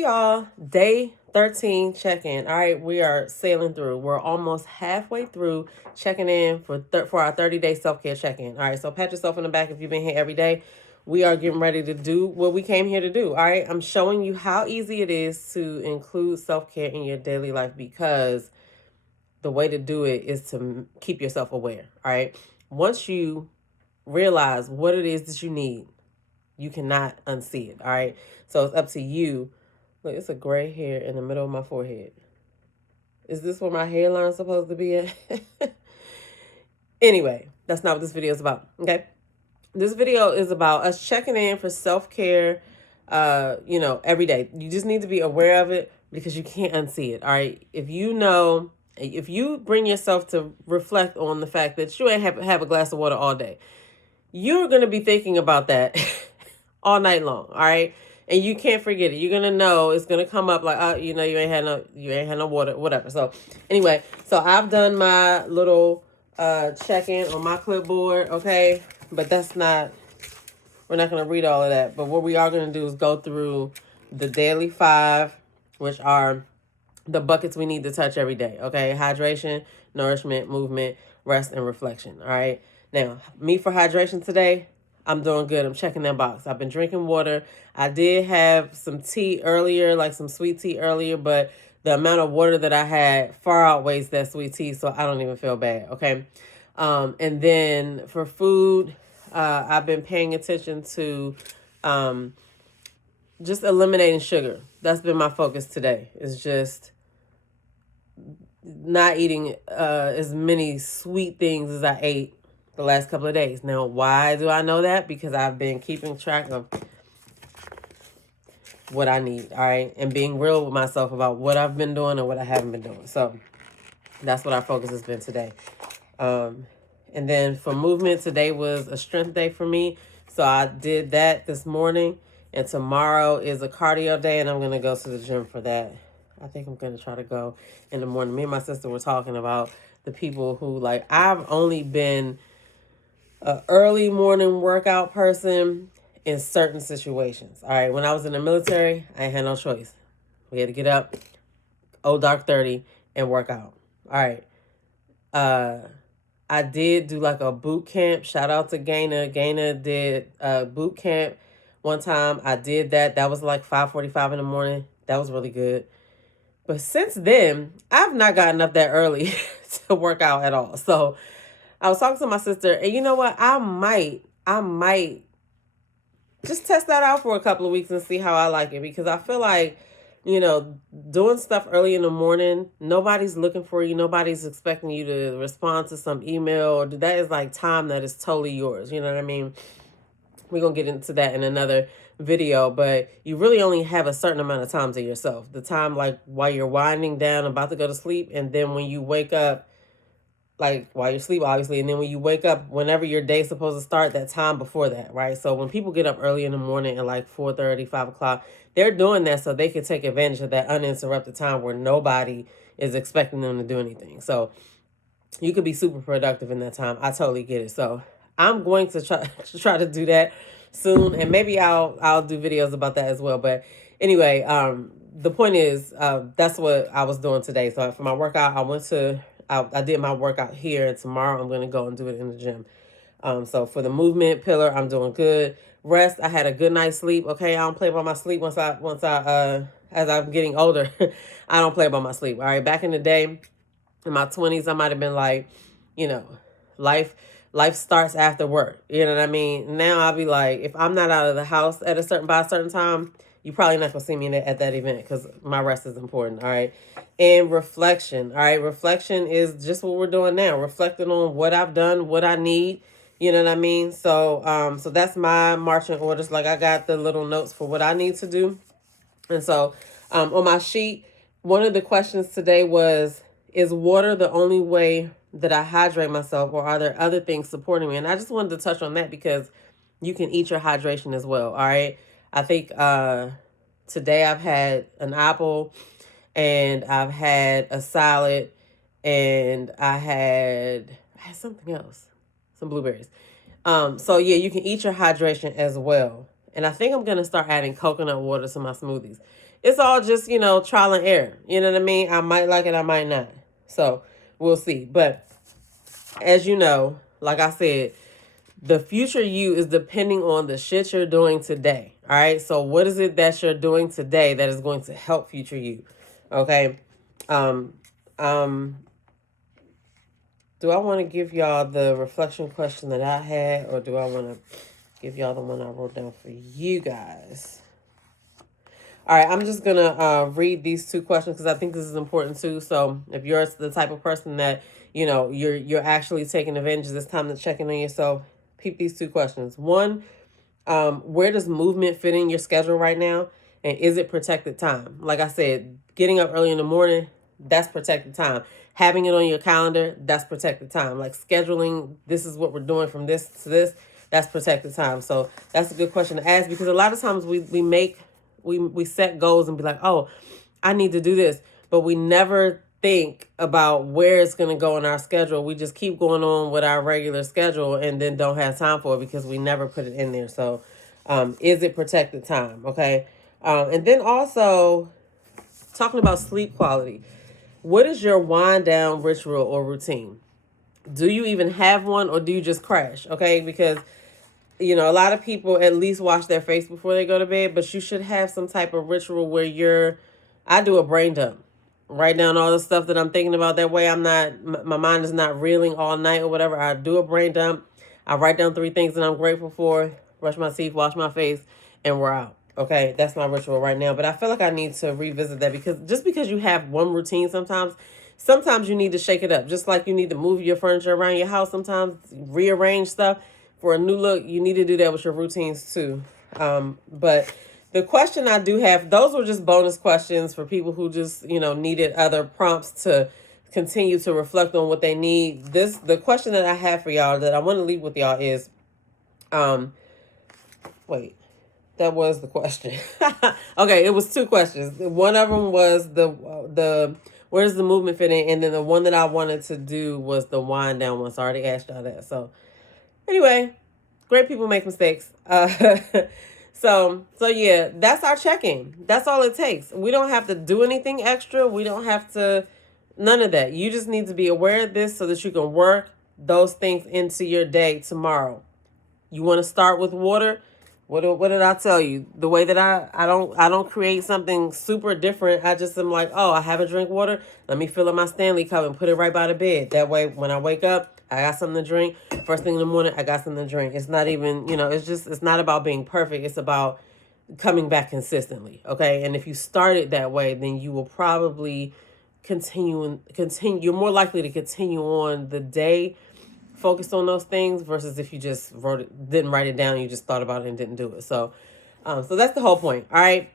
Hey y'all, day 13 check-in. All right, we are sailing through. We're almost halfway through checking in for our 30-day self-care check-in. All right, so pat yourself in the back if you've been here every day. We are getting ready to do what we came here to do. All right, I'm showing you how easy it is to include self-care in your daily life because the way to do it is to keep yourself aware. All right, once you realize what it is that you need, you cannot unsee it. All right, so it's up to you. Look, it's a gray hair in the middle of my forehead. Is this where my hairline's supposed to be at? Anyway, that's not what this video is about. Okay. This video is about us checking in for self-care, every day. You just need to be aware of it because you can't unsee it. All right. If you bring yourself to reflect on the fact that you ain't have a glass of water all day, you're going to be thinking about that all night long. All right. And you can't forget it. You're going to know it's going to come up like, you ain't had no water, whatever. So anyway, so I've done my little check-in on my clipboard. Okay. But we're not going to read all of that. But what we are going to do is go through the daily 5, which are the buckets we need to touch every day. Okay. Hydration, nourishment, movement, rest, and reflection. All right. Now, me for hydration today, I'm doing good. I'm checking that box. I've been drinking water. I did have some tea earlier, like some sweet tea earlier, but the amount of water that I had far outweighs that sweet tea, so I don't even feel bad, okay? And then for food, I've been paying attention to just eliminating sugar. That's been my focus today. It's just not eating as many sweet things as I ate the last couple of days. Now, why do I know that? Because I've been keeping track of what I need, all right? And being real with myself about what I've been doing and what I haven't been doing. So that's what our focus has been today. And then for movement, today was a strength day for me. So I did that this morning. And tomorrow is a cardio day, and I'm going to go to the gym for that. I think I'm going to try to go in the morning. Me and my sister were talking about the people who, I've only been an early morning workout person in certain situations. All right. When I was in the military, I had no choice. We had to get up, dark 30, and work out. All right. I did do like a boot camp. Shout out to Gaina. Gaina did a boot camp one time. I did that. That was like 5:45 in the morning. That was really good. But since then, I've not gotten up that early to work out at all. So I was talking to my sister, and you know what? I might just test that out for a couple of weeks and see how I like it, because I feel like, doing stuff early in the morning, nobody's looking for you. Nobody's expecting you to respond to some email. That is like time that is totally yours. You know what I mean? We're going to get into that in another video, but you really only have a certain amount of time to yourself. The time like while you're winding down, about to go to sleep, and then when you wake up, like while you're asleep, obviously, and then when you wake up, whenever your day's supposed to start, that time before that, right? So when people get up early in the morning at like 4:30, 5 o'clock, they're doing that so they can take advantage of that uninterrupted time where nobody is expecting them to do anything. So you could be super productive in that time. I totally get it. So I'm going to try to do that soon, and maybe I'll do videos about that as well. But anyway, the point is, that's what I was doing today. So for my workout, I did my workout here, and tomorrow I'm going to go and do it in the gym. So for the movement pillar, I'm doing good. Rest, I had a good night's sleep. Okay, I don't play about my sleep as I'm getting older. I don't play about my sleep. All right, back in the day, in my 20s, I might have been like, life starts after work. You know what I mean? Now I'll be like, if I'm not out of the house by a certain time, you probably not gonna see me at that event because my rest is important. All right. And reflection. All right. Reflection is just what we're doing now. Reflecting on what I've done, what I need. You know what I mean? So so that's my marching orders. Like, I got the little notes for what I need to do. And so on my sheet, one of the questions today was, is water the only way that I hydrate myself, or are there other things supporting me? And I just wanted to touch on that because you can eat your hydration as well. All right. I think today I've had an apple, and I've had a salad, and I had something else, some blueberries. So yeah, you can eat your hydration as well. And I think I'm going to start adding coconut water to my smoothies. it's all just, trial and error. You know what I mean? I might like it, I might not. So we'll see. But as you know, like I said, the future you is depending on the shit you're doing today. All right. So what is it that you're doing today that is going to help future you? Okay. Um, um, do I want to give y'all the reflection question that I had, or do I want to give y'all the one I wrote down for you guys? All right, I'm just gonna read these two questions because I think this is important too. So if you're the type of person that you're actually taking advantage of this time to check in on yourself, peep these two questions. One, where does movement fit in your schedule right now, and is it protected time? Like I said, getting up early in the morning, that's protected time. Having it on your calendar, that's protected time. Like scheduling, this is what we're doing from this to this, that's protected time. So that's a good question to ask, because a lot of times we set goals and be like, oh, I need to do this, but we never think about where it's going to go in our schedule. We just keep going on with our regular schedule and then don't have time for it because we never put it in there. So is it protected time? Okay. And then also talking about sleep quality. What is your wind down ritual or routine? Do you even have one, or do you just crash? Okay. Because a lot of people at least wash their face before they go to bed, but you should have some type of ritual where I do a brain dump. Write down all the stuff that I'm thinking about. That way my mind is not reeling all night or whatever. I do a brain dump. I write down 3 things that I'm grateful for, brush my teeth, wash my face, and we're out. Okay, that's my ritual right now. But I feel like I need to revisit that, because just because you have one routine sometimes you need to shake it up. Just like you need to move your furniture around your house sometimes, rearrange stuff for a new look, you need to do that with your routines too. But the question I do have, those were just bonus questions for people who just, needed other prompts to continue to reflect on what they need. The question that I have for y'all that I want to leave with y'all is, wait, that was the question. Okay, it was 2 questions. One of them was the where does the movement fit in, and then the one that I wanted to do was the wind down one. So I already asked y'all that. So anyway, great people make mistakes. So yeah, that's our check-in. That's all it takes. We don't have to do anything extra. We don't have to, none of that. You just need to be aware of this so that you can work those things into your day tomorrow. You want to start with water? What did I tell you? The way that I don't create something super different. I just am like, oh, I haven't drank water. Let me fill up my Stanley cup and put it right by the bed. That way, when I wake up, I got something to drink. First thing in the morning, I got something to drink. It's not even, it's not about being perfect. It's about coming back consistently. Okay. And if you start it that way, then you will probably continue. You're more likely to continue on the day focused on those things versus if you just didn't write it down, you just thought about it and didn't do it. So that's the whole point. All right.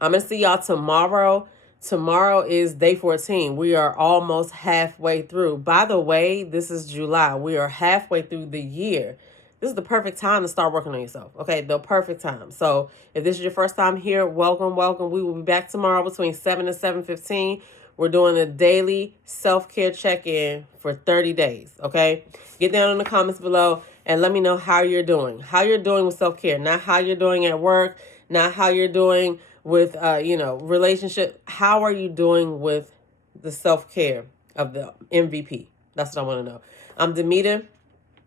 I'm going to see y'all tomorrow. Tomorrow is day 14. We are almost halfway through. By the way, this is July. We are halfway through the year. This is the perfect time to start working on yourself. Okay, the perfect time. So if this is your first time here, welcome, welcome. We will be back tomorrow between 7 and 7:15. We're doing a daily self-care check-in for 30 days, okay? Get down in the comments below and let me know how you're doing. How you're doing with self-care. Not how you're doing at work. Not how you're doing with, relationship. How are you doing with the self-care of the MVP? That's what I want to know. I'm Demita.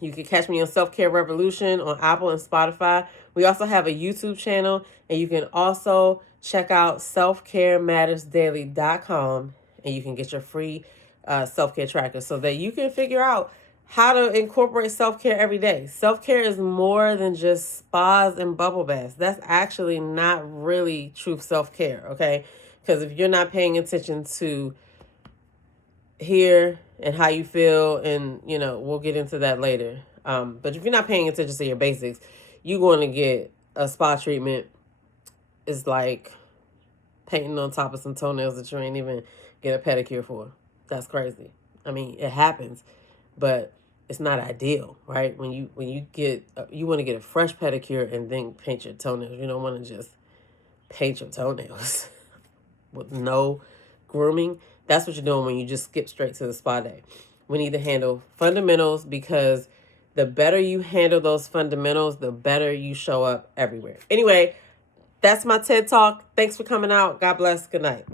You can catch me on Self-Care Revolution on Apple and Spotify. We also have a YouTube channel, and you can also check out selfcaremattersdaily.com, and you can get your free self-care tracker so that you can figure out how to incorporate self-care every day. Self-care is more than just spas and bubble baths. That's actually not really true self-care, okay? Because if you're not paying attention to here and how you feel, and we'll get into that later, but if you're not paying attention to your basics, you're going to get a spa treatment. It's like painting on top of some toenails that you ain't even get a pedicure for. That's crazy. I mean, it happens, but it's not ideal, right? When you get you want to get a fresh pedicure and then paint your toenails. You don't want to just paint your toenails with no grooming. That's what you're doing when you just skip straight to the spa day. We need to handle fundamentals, because the better you handle those fundamentals, the better you show up everywhere. Anyway, That's my TED Talk. Thanks for coming out. God bless. Good night.